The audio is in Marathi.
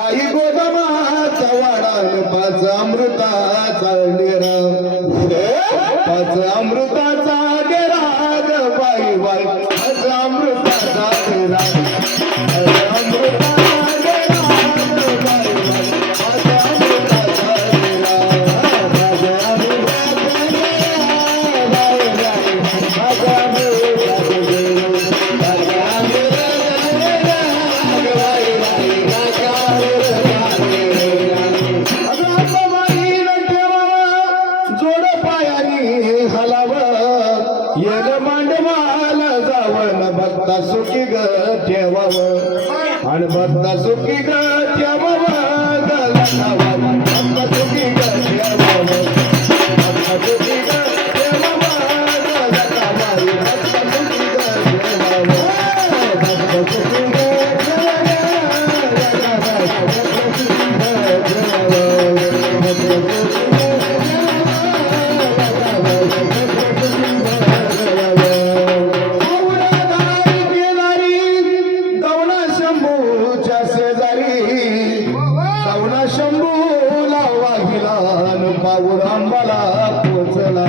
काही गोदामाचा वाडान पाच अमृताचा डेरा पाच अमृताचा डेरा बाई बाई पाच अमृताचा डेरा येन मांडवाला जावन भक्ता सुखी ग ठेवावं आणि भक्ता सुखी ग ठेवावं भक्ता सुखी ग ठेवावं भक्ता सुखी ग ठेवावं भक्ता सुखी ग ठेवावं भक्ता सुखी ग शंभूला वाहिला पाऊर आंबाला पोचला